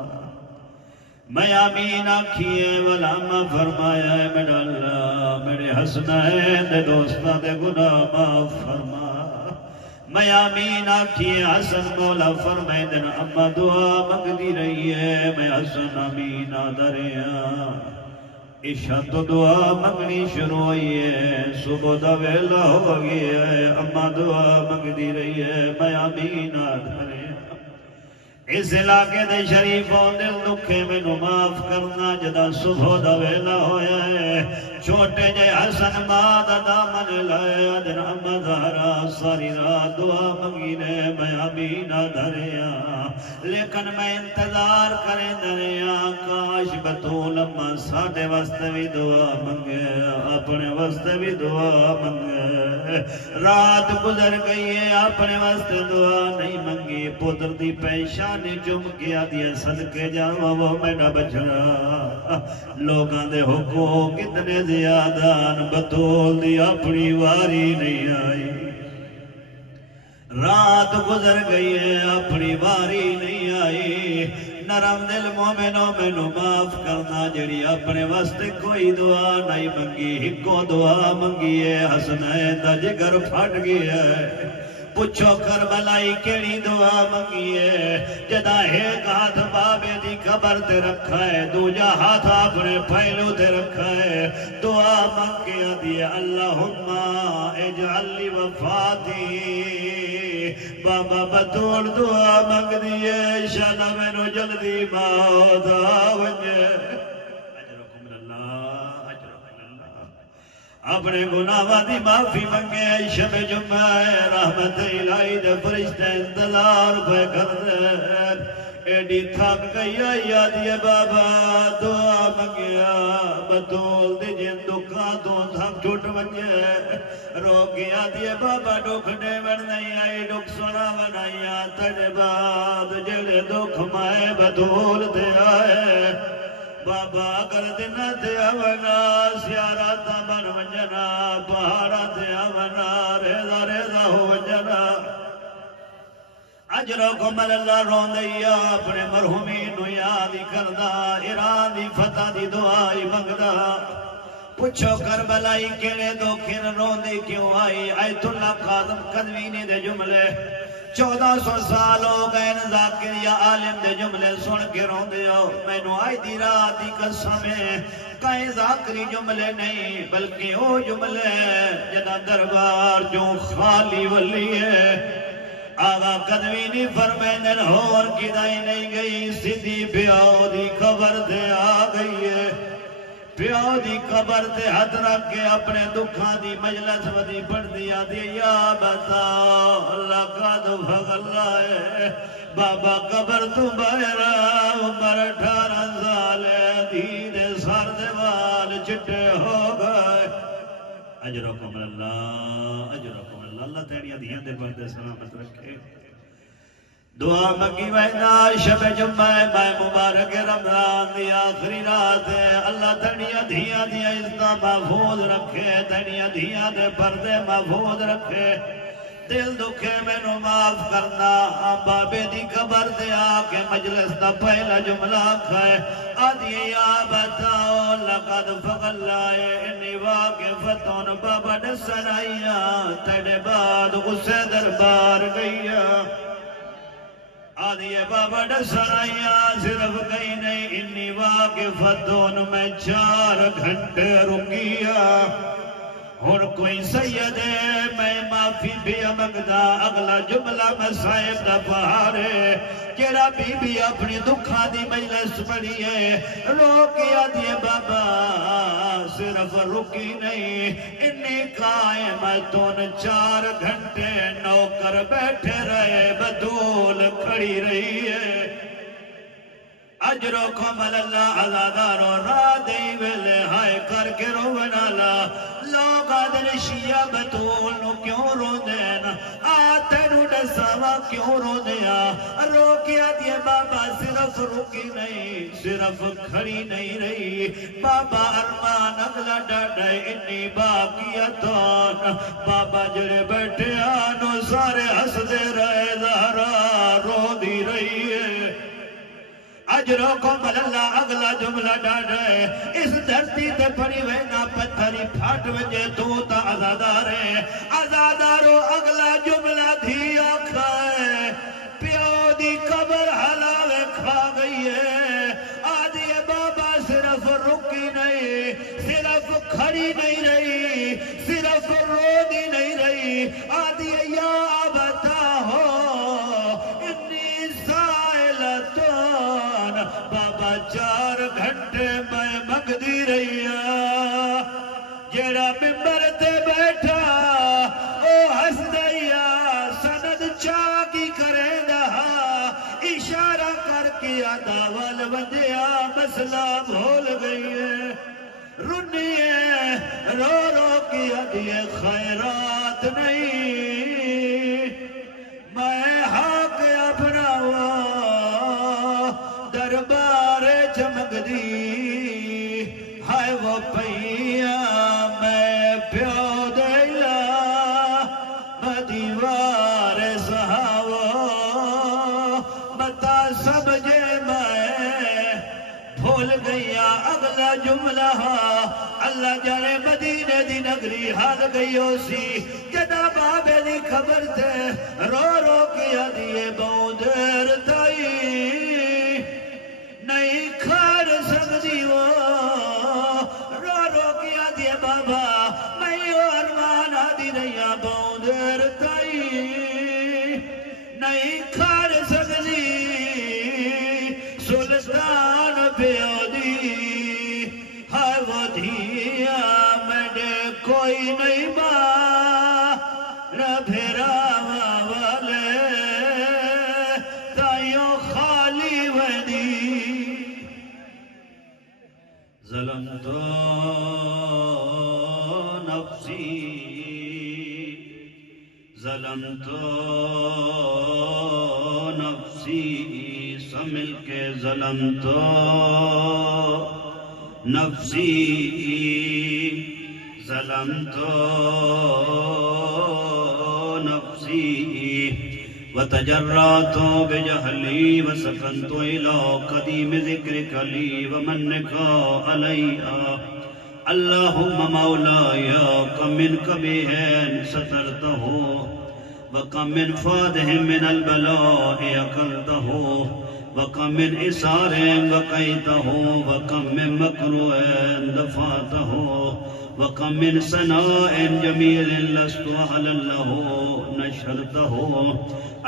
میں امین آکھیے والامہ فرمایا ہے میرا اللہ میرے حسنین دے دوستہ دے گناہ معاف فرما میں امین آکھیے حسن مولا فرمائے دن اما دعا مگ دی رہی ہے میں حسن امین آدھریا عشاء تو دعا منگنی شروع ہوئی ہے صبح دا ویلا ہو گیا ہے اما دعا منگ دی رہی ہے میں امین آدھرے اس علاقے دے شریفوں دل دکھے میں نو معاف کرنا جدا صبح دا ویلا ہویا ہے چھوٹے جے حسن ماں دا دامن لائے ادھر اما زہرا ساری رات دعا منگی نے میں امین آدھریا لیکن میں انتظار کریں دریا کاش بطول اما ساڑھے واسطے بھی دعا منگے اپنے واسطے بھی دعا منگے رات گزر گئی ہے اپنے واسطے دعا نہیں منگی پتر دی پیشانی جم کیا دیا صدقے جاؤں وہ میرا بچڑا لوگاں دے حقوق کتنے زیادہ بطول دی اپنی واری نہیں آئی رات گزر گئی ہے اپنی واری نہیں آئی نرم دل مومنوں میں نو معاف کرنا جڑی اپنے واسطے کوئی دعا نہیں منگی ہکو دعا منگی ہے حسنین دا جگر پھٹ گیا ہے پچھو کربلائی کیڑی دعا منگی ہے جدا ایک ہاتھ بابے دی قبر تے رکھا ہے دوجا ہاتھ اپنے پہلو تے رکھا ہے دعا منگیا دیا اللہم اجعل لی وفاتی بابا بطول دعا منگ دیئے شانا میں نو جلدی موت آونجے اپنے گناہاں دی معافی منگے شب جمعہ رحمت الہی دے فرشتے انتظار پہ کر دے ایڈی تھک گئی یادی بابا دعا منگیا بطول دی جن دکھا تو تھک چھوٹ منگے رو گیا دی بابا دکھنے من نہیں آئی دکھ سنا بنایا تڑے بعد جڑے دکھ مائے بطول دے آئے بابا کر دن تے آونا سیاراتا بن ونجنا پہاڑا تے آونا ریزا ریزا ہو ونجنا اجرکم اللہ رون دیا اپنے مرحومین نو یادی کردہ ایران دی فتح دی دعائی منگدہ پوچھو کربلائی کینے دو کھن رون دی کیوں آئی آیت اللہ قادم قدوینی دے جملے 1400 سال ہو گئے ذاکر یا عالم دے جملے سن کے رون دیو میں نو آئی دی رات دی قسمیں کہیں ذاکری جملے نہیں بلکہ او جملے جدہ دربار جو خالی ولی ہے آغا قدوینی فرمینن ہور کدائی نہیں گئی سیدھی پیاؤ دی قبر دے آ گئی ہے پیاؤ دی قبر دے ہاتھ رکھ کے اپنے دکھاں دی مجلس ودی پڑھ دیا دی یا بتاؤ اللہ کا دفق اللہ ہے بابا قبر تو بہرا عمر 18 سال ہے دید سر دیوال چٹے ہو گئے اجرکم اللہ اجرکم اللہ اللہ تیڑیاں دیاں دے بردے سلامت رکھے دعا مکی وینا شب جمعہ میں مبارک رمضان دی آخری رات ہے اللہ تیڑیاں دیاں عزتہ محفوظ رکھے تیڑیاں دیاں دے پردے محفوظ رکھے دل دکھے میں نو معاف کرنا بابے دی قبر دے آکے مجلس دا پہلا جملہ کھائے آدھی یا بتاؤ لقد فقلائے انی واقفتون بابا نسن آئیاں تیڑے بعد غصے دربار گئیاں آدھی بابا نسن آئیاں صرف گئی نہیں انی واقفتون میں 4 گھنٹے رکیاں اور کوئی سید ہے میں معافی بھی امگدہ اگلا جملہ مسائب دا پہارے جیڑا بی بی اپنی دکھا دی مجلس پڑی ہے رو کیا دیے بابا صرف رکی نہیں انی قائمتون 4 گھنٹے نوکر بیٹھے رہے بدول کھڑی رہی ہے اجرکم اللہ عزادارو را دی ویلے ہائے کر کے روونالا لوگ آدھر شیعہ بطول نو کیوں رو دینا آتے نو ڈساوا کیوں رو دیا رو کیا دیے بابا صرف رکی نہیں صرف کھڑی نہیں رہی بابا ارمان اگلا ڈاڑے انی باقیتون بابا جڑے بیٹھے آنو سارے ہس دے رہے زہرا رو دی رہی ہے اجرکم اللہ اگلا جملہ ڈاڑے اس دھرتی تے پڑی وینا پتھری پھاٹ وجے تو تا آزادارے آزادارو اگلا جملہ دھیا کھائے پیو دی قبر حلاوے کھا گئی ہے آدھی بابا صرف رکی نہیں صرف کھڑی نہیں رہی صرف رو دی نہیں رہی آدھی یا بتا ہو انی سائلتون بابا 4 گھنٹے میں مگدی رہی جیڑا ممبر تے بیٹھا او ہس دیا سند چاکی کرے دہا اشارہ کر کے آدھا وال ودیا مسئلہ بھول گئی ہے رنی ہے رو رو کیا دیے خیرات نہیں میں حق اپنا دربار چمک دی ہائے وہ پہیا میں پیو دیلا مدیوار سہاو بتا سمجھے میں بھول گیا اگلا جملہ اللہ جانے مدینے دی نگری حال گئی ہو سی جدا بابے دی خبر تے رو رو کیا دیے بودر تائی نہیں کھار سکتی وہ رو رو کیا دیے بابا میں ارمان آدھی نہیں بودر تائی نہیں کھار سکتی سلطان پیو دی ہائے وہ دھیا میں نے کوئی ظلمت نفسی ظلمت نفسی سب مل کے ظلمت نفسی ظلمت نفسی وتجرأت بجهلي وسكنت إلى قديم ذكرك لي ومنك علي اللهم مولاي كم من قبيح سترته وكم من فاده من البلاء أكلته وكم من إسار وقيته وكم من مكروه دفعته وكم من سناء جميل لست أهلا له نشرته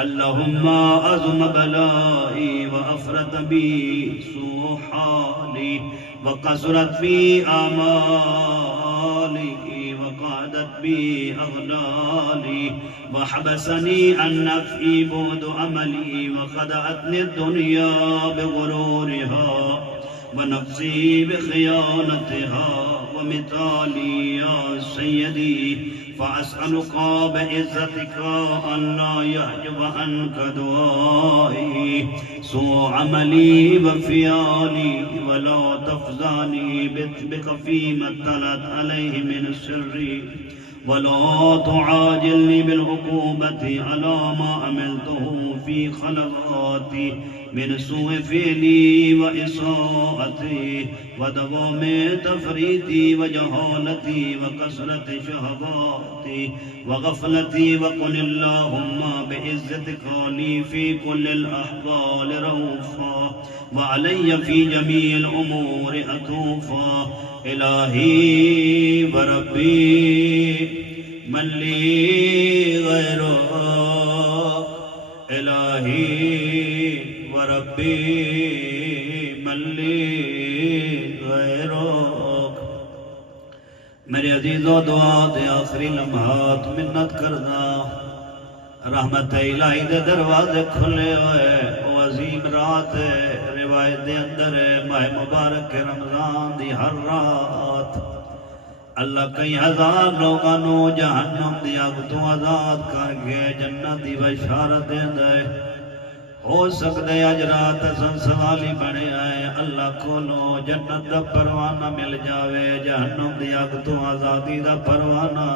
اللهم أعظم بلائي وأفرط بي سوء حالي وكثرت بي آمالي وقعدت بي أغلالي وحبسني عن نفعي بعد عملي وخدعتني الدنيا بغرورها ونفسي بخيانتها ومثالي يا سيدي فأسألك بعزتك أن لا يحجب عنك دعائي سوء عملي وفعالي ولا تفزعني بك فيما اطلعت عليه من سري ولا تعاجلني بالعقوبة على ما عملته في خلواتي من سوء فعلي وإساءتي ودوام تفريطي وجهالتي وكثرة شهواتي وغفلتي وقل اللهم بعزتك لي في كل الأحوال رؤوفا وعلي في جميع الأمور أتوفا إلهي وربي من لي غيرك إلهي وربي من لي غيرك میرے عزیزو دعا دے آخری لمحات منت کرنا رحمت الہی دے دروازے کھلے ہوئے او عظیم رات ہے روایت دے اندر ہے ماہ مبارک رمضان دی ہر رات اللہ کئی ہزار لوگانو جہنم دی اگ تو آزاد کر کے جنت دی بشارت دے دے ہو سکتے اج رات اساں سوالی بنے آئے اللہ کولو جنت دا پروانہ مل جاوے جہنم دی اگ تو آزادی دا پروانہ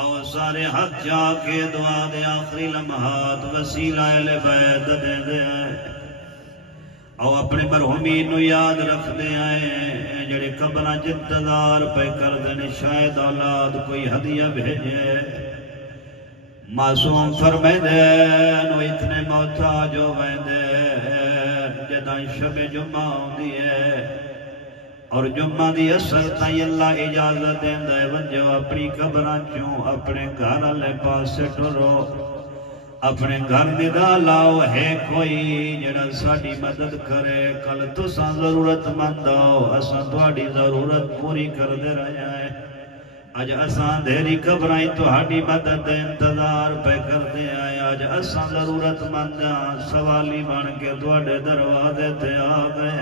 آؤ سارے ہاتھ جا کے دعا دے آخری لمحات وسیلہ اہل بیت دے دے آؤ اپنے مرحومین نو یاد رکھ دے آئے جڑے قبراں انتظار پہ کر دے شاید اولاد کوئی ہدیہ بھیجے معصوم فرمائے دے نو اتنے محتاج ہو گئے دے جداں شب جمعہ ہوندی ہے اور جمعہ دی اثر تائی اللہ اجازت دیں دے ونجو اپنی قبراں چوں اپنے گھر والے پاسے ٹرو اپنے گھر ندا لاؤ ہے کوئی جڑا ساڈی مدد کرے کل تساں ضرورت مند ہو اساں تہاڈی ضرورت پوری کر دے رہے ہیں اج اساں دھیری قبراں تہاڈی مدد دے انتظار پہ کر دے آئے اج اساں ضرورت مند سوالی بن کے تہاڈے دروازے تے آ گئے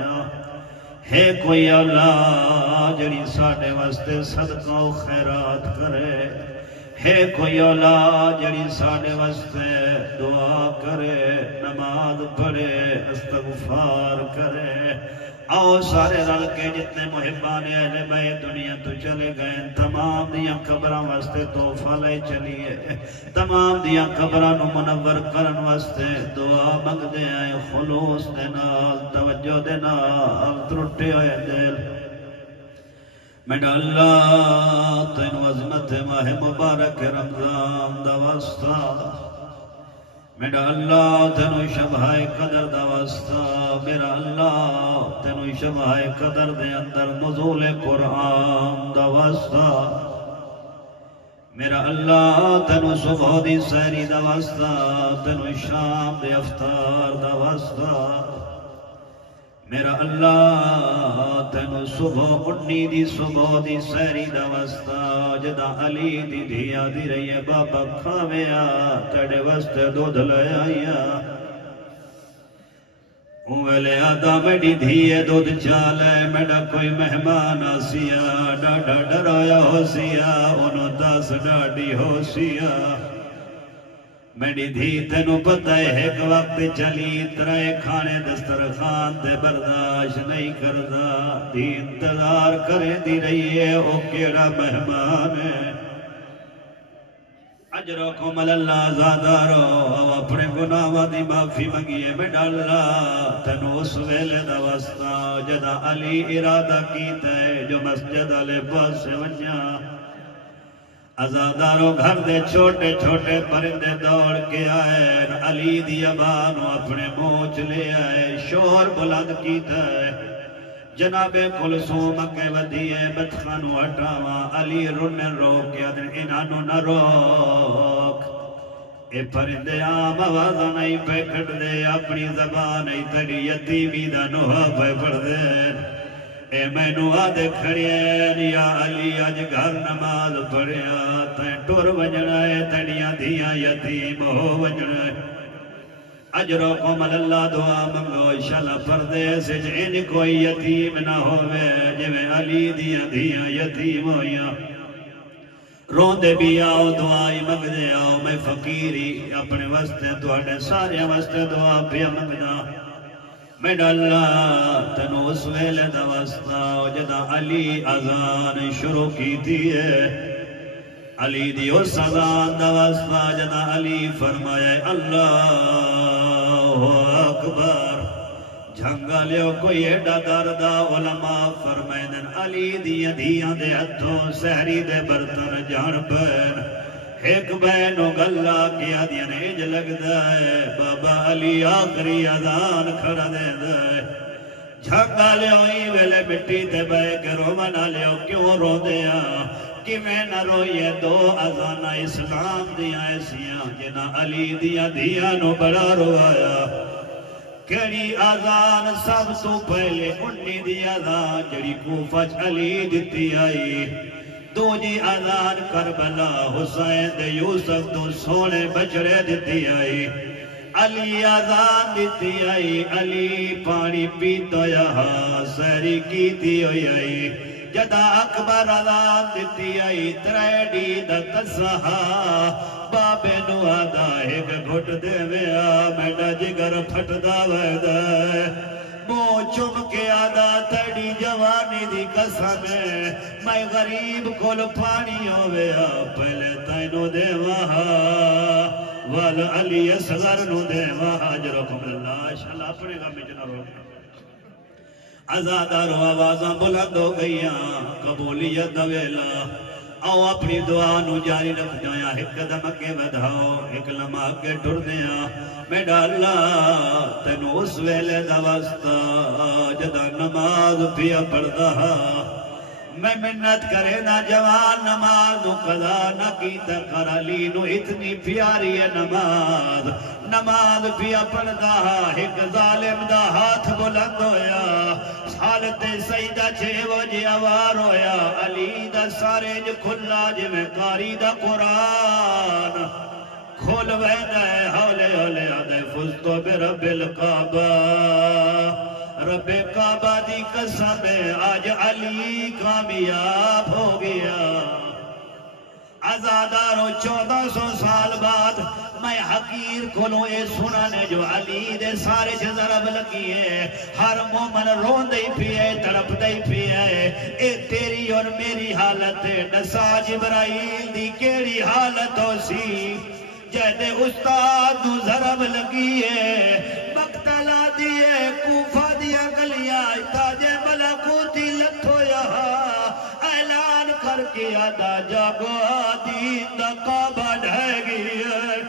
ہے کوئی اولاد جڑی ساڈے واسطے صدقہ و خیرات کرے ہے کوئی اولاد جڑی ساڈے واسطے دعا کرے نماز پڑھے استغفار کرے آؤ سارے رل کے جتنے محبان اہل بیت دنیا تو چلے گئے تمام دیاں قبراں واسطے تحفہ لے چلیے تمام دیاں قبراں نو منور کرن واسطے دعا منگ دے آئے خلوص دے نال توجہ دے نال ترٹے ہوئے دل میڈا اللہ تین عظمت ماہ مبارک رمضان دا واسطہ میرا اللہ تینو شبہ قدر دا واسطہ میرا اللہ تینو شبہ قدر دے اندر نزول قرآن دا واسطہ میرا اللہ تینو صبح دی سہری دا واسطہ تینو شام دے افطار دا واسطہ میرا اللہ تینو صبح اٹھنی دی صبح دی سہری دا واسطہ جدا علی دی دھیا دی رہی ہے بابا کھاویا تڑے واسطے دودھ لے آیا ویلے آدھا میڈی دھیے دودھ چالے میڈا کوئی مہمان آسیا ڈاڈا ڈرایا ہو سیا انہوں دس ڈاڈی ہو سیا میڈی دھی تینوں پتہ ہے ایک وقت چلی ترائے کھانے دسترخوان تے برداشت نہیں کردا دھی انتظار کرے دی رہی ہے او کیڑا مہمان ہے اجرکم اللہ زادارو او اپنے گناہ دی معافی منگیے میں ڈالا تنو اس ویلے دا وسطا جدا علی ارادہ کیتا ہے جو مسجد علی پاس سے ونجا ازادارو گھر دے چھوٹے چھوٹے پرندے دوڑ کے آئے علی دی ابانو اپنے موچ لے آئے شور بلند کیتا ہے جناب کلثوم کے ودیے بتخانو ہٹاواں علی رن روک کے ادن انہانو نہ روک اے پرندے عام آوازہ نہیں پہ کھٹ دے اپنی زبان ای تڑی یتیمی دا نوہا پہ پڑھ دے اے میں نو آدھے کھڑیے یا علی آج گھر نماز پڑھیا تین ٹور وجنا ہے تڑیاں دھیاں یتیم ہو وجنا ہے اجرکم اللہ دعا منگو انشاءاللہ پردے سے جن کوئی یتیم نہ ہوئے جویں علی دیا یتیم ہویا روندے بھی آؤ دعائی منگ دے آؤ میں فقیری اپنے واسطے دوڑے سارے واسطے دعا پہ منگنا میں ڈالا تنو اس ویلے دا واسطہ جدا علی اذان شروع کی دیئے علی دی اس اذان دا واسطہ جدا علی فرمائے اللہ اکبر جھنگا لیو کوئی ایڈا دردہ علماء فرمائدن علی دیاں دے ہتھوں سہری دے برتن جان پین ایک بینو گلہ کیا دیا نیج لگ دائے بابا علی آخری اذان کھڑا دے دائے جھنگا لیو ہی ویلے مٹی تے بے کے رومنا لیو کیوں رو دیا کہ میں نہ روئے دو اذان اسلام دیا ایسیاں جنا علی دیا نو بڑا روایا کیڑی اذان سب تو پہلے انہی دی اذان جڑی کوفہ علی دیتی آئی دو جی اذان کربلا حسین دے یوسف تو سونے بچڑے دیتی آئی علی اذان دیتی آئی علی پانی پیتا یہاں سہری کیتی ہوئی آئی جدا اکبر اذان دیتی آئی تریڈی دا تسہا بابے نو آدھا ایک گھٹ دے ویا میڈا جگر پھٹ دا ویدہ مو چم کے آدھا تڑی جوانی دی قسم ہے میں غریب کول پانی ہویا پہلے تینو دے وہا وال علی اصغر نو دے وہا اجرکم اللہ شاءاللہ اپنے گا مجنہ رو ازادارو آوازاں بلند ہو گئیاں قبولیت دویلا آؤ اپنی دعا نو جاری رکھ جایا ایک قدم کے بدھاؤ ایک لمحہ کے ٹر دیا میں ڈالا تینو اس ویلے دا واسطہ جدا نماز پیا پڑھدا میں منت کرے نا جوان نماز نو قضا نہ کیتا کر علی نو اتنی پیاری ہے نماز پیا پڑھدا ایک ظالم دا ہاتھ بلند ہویا حالت سیدہ چھو جی آوار ہویا علی دا سارے جو کھلا جی میں قاری دا قرآن کھول ویدہ ہے ہولے ہولے آدھے فزتو برب القعبہ رب کعبہ دی قسم ہے آج علی کامیاب ہو گیا ازادارو 1400 سال بعد میں حقیر کھولوں اے سنانے جو علی دے سارے سے ضرب لگی ہے ہر مومن رون دے پیئے تڑپ دے پیئے اے تیری اور میری حالت نساج ابراہیل دی کیڑی حالت ہو سی جہدے استاد نو ضرب لگی ہے مقتلہ دیئے کوفہ دیا گلیاں تاج ملکوتی لتھو یہاں اعلان کر کے آدھا جاگو دین دا کعبہ ڈھے گئی ہے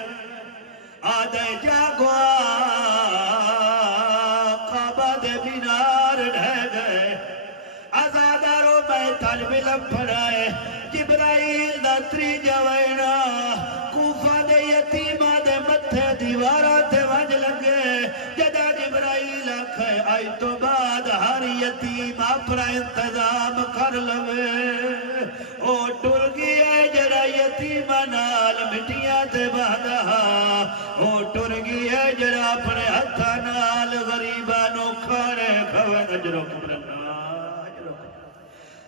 آدھے جاگو کعبہ دے مینار ڈھے گئے ازادارو میں طالب علم پڑھائے جبرائیل دا تری جوائنا کوفہ دے یتیمہ دے متھے دیوارہ تے وج لگے جدا جبرائیل آکھے آئی تو بعد ہر یتیم اپنا انتظام کر لوے او ٹر گیا جڑا یتیمہ نال مٹیاں تے بہدہا او ٹر گیا جڑا اپنے ہتھا نال غریبہ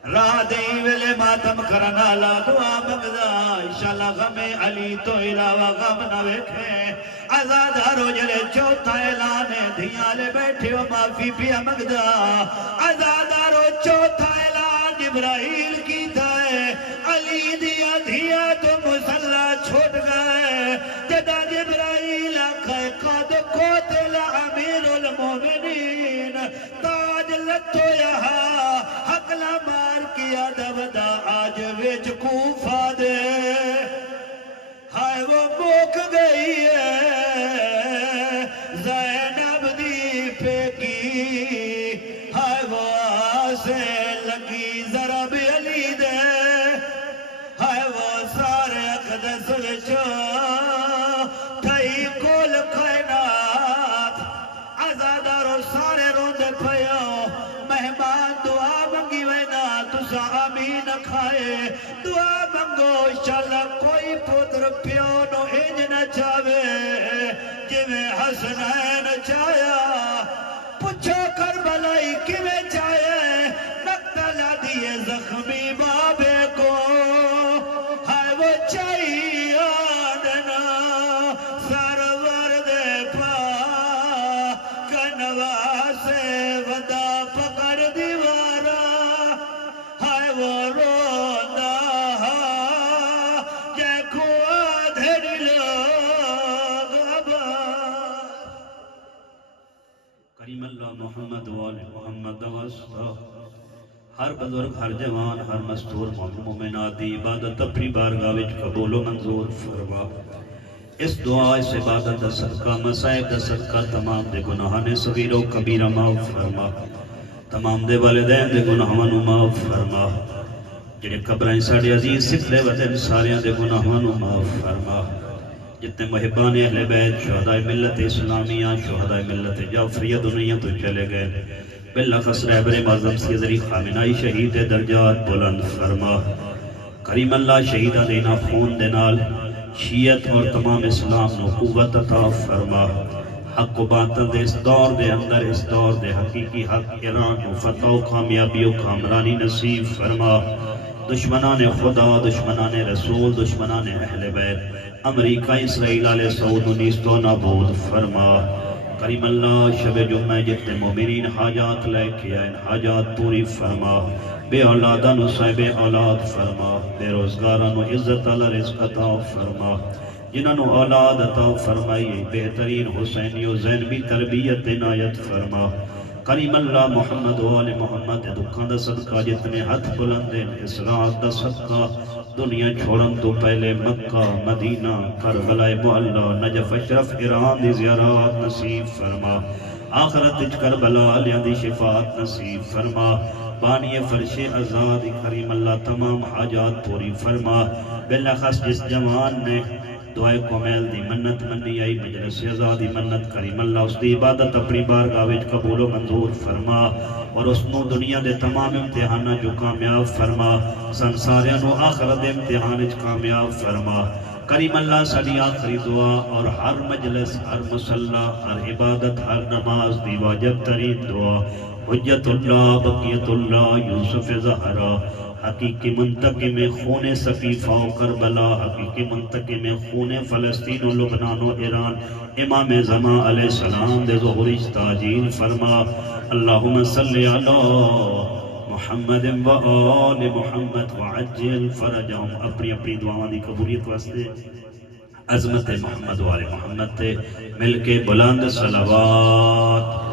رات ہی ویلے ماتم کرنا لا دعا منگدا انشاءاللہ غم علی تو علاوہ غم نہ ویکھے عزادارو جلے چوتھا اعلان دھیاں لے بیٹھے و معافی پیا منگدا عزادارو چوتھا اعلان جبرائیل کی تھائے علی دیا دھیا تو مسلح چھوٹ گئے جدا جبرائیل آکھائے قد قتل امیر المومنین تاج لتو یہاں حقلہ مار کیا دبدا آج ویچ کوفہ دے ہائے وہ موک گئی ہے زینب دی پیکی ہائے وہ آسے لگی ذرا بھی علی دے ہائے وہ سارے اقدس وچو تھئی کول کائنات عزادارو سارے روندے پھیو مہمان دعا منگی وینا تسا آمین کھائے دعا منگو انشاءاللہ کوئی پتر پیو نو انج نہ چاہے جویں حسنین چاہیا پچھو کربلائی کیویں چاہے مقتل دیے زخمی بابے کو ہائے وہ چاہیے آدنا سرور دے پا کنوا سے ودا پکڑ دیوارا ہائے وہ روندہ جے کو آدھر لوگ ابا کریم اللہ محمد والے محمد واسطہ ہر بزرگ ہر جوان ہر مستور مومنات دی عبادت اپنی بارگاہ وچ قبول و منظور فرما اس دعا اس عبادت دا صدقہ مسائب دا صدقہ تمام دے گناہاں صغیر و کبیرہ معاف فرما تمام دے والدین دے گناہاں معاف فرما جڑے قبریں ساڑے عزیز سپلے وطن ساریاں دے گناہاں معاف فرما جتنے محبان اہل بیت شہداء ملت اسلامیہ شہداء ملت جعفریہ دنیا تو چلے گئے بالخص رہبر معظم سیدری خامنائی شہید درجات بلند فرما کریم اللہ شہیدہ دینا خون دینال شیعت اور تمام اسلام نو قوت عطا فرما حق و باطل دے اس دور دے اندر اس دور دے حقیقی حق ایران و فتح و کامیابی و کامرانی نصیب فرما دشمنان خدا دشمنان رسول دشمنان اہل بیت امریکہ اسرائیل علیہ سعود و نیست و نابود فرما کریم اللہ شب جمعہ جتنے مومنین حاجات لے کے آئین حاجات پوری فرما بے اولادان و صاحب اولاد فرما بے روزگاران و عزت اللہ رزق عطا فرما جنہاں نو اولاد عطا فرمائی بہترین حسینی و زینبی تربیت عنایت فرما کریم اللہ محمد و آل محمد دکھان دا صدقہ جتنے ہاتھ بلندیں اسرات دا صدقہ دنیا چھوڑن تو پہلے مکہ مدینہ کربلا معلی نجف اشرف ایران دی زیارات نصیب فرما آخرت اچ کربلا علیہ دی شفاعت نصیب فرما بانی فرش ازاد کریم اللہ تمام حاجات پوری فرما بالخص جس جوان نے دعائے کومیل دی منت منی آئی مجلس ازادی منت کریم اللہ اس دی عبادت اپنی بارگاہ وچ قبول و منظور فرما اور اس نو دنیا دے تمام امتحانہ جو کامیاب فرما سنساریاں نو آخرت امتحان وچ کامیاب فرما کریم اللہ ساڈی آخری دعا اور ہر مجلس ہر مصلی ہر عبادت ہر نماز دی واجب ترین دعا حجت اللہ بقیت اللہ یوسف زہرا حقیقی منتقم خون سقیفہ و کربلا حقیقی منتقم خون فلسطین و لبنان و ایران امام زمان علیہ السلام دے ظہور تاجیل فرما اللہم صلی علی محمد و آل محمد وعجل فرجہم اپنی اپنی دعاں دی قبولیت واسطے عظمت محمد و آل محمد تے مل کے بلند صلوات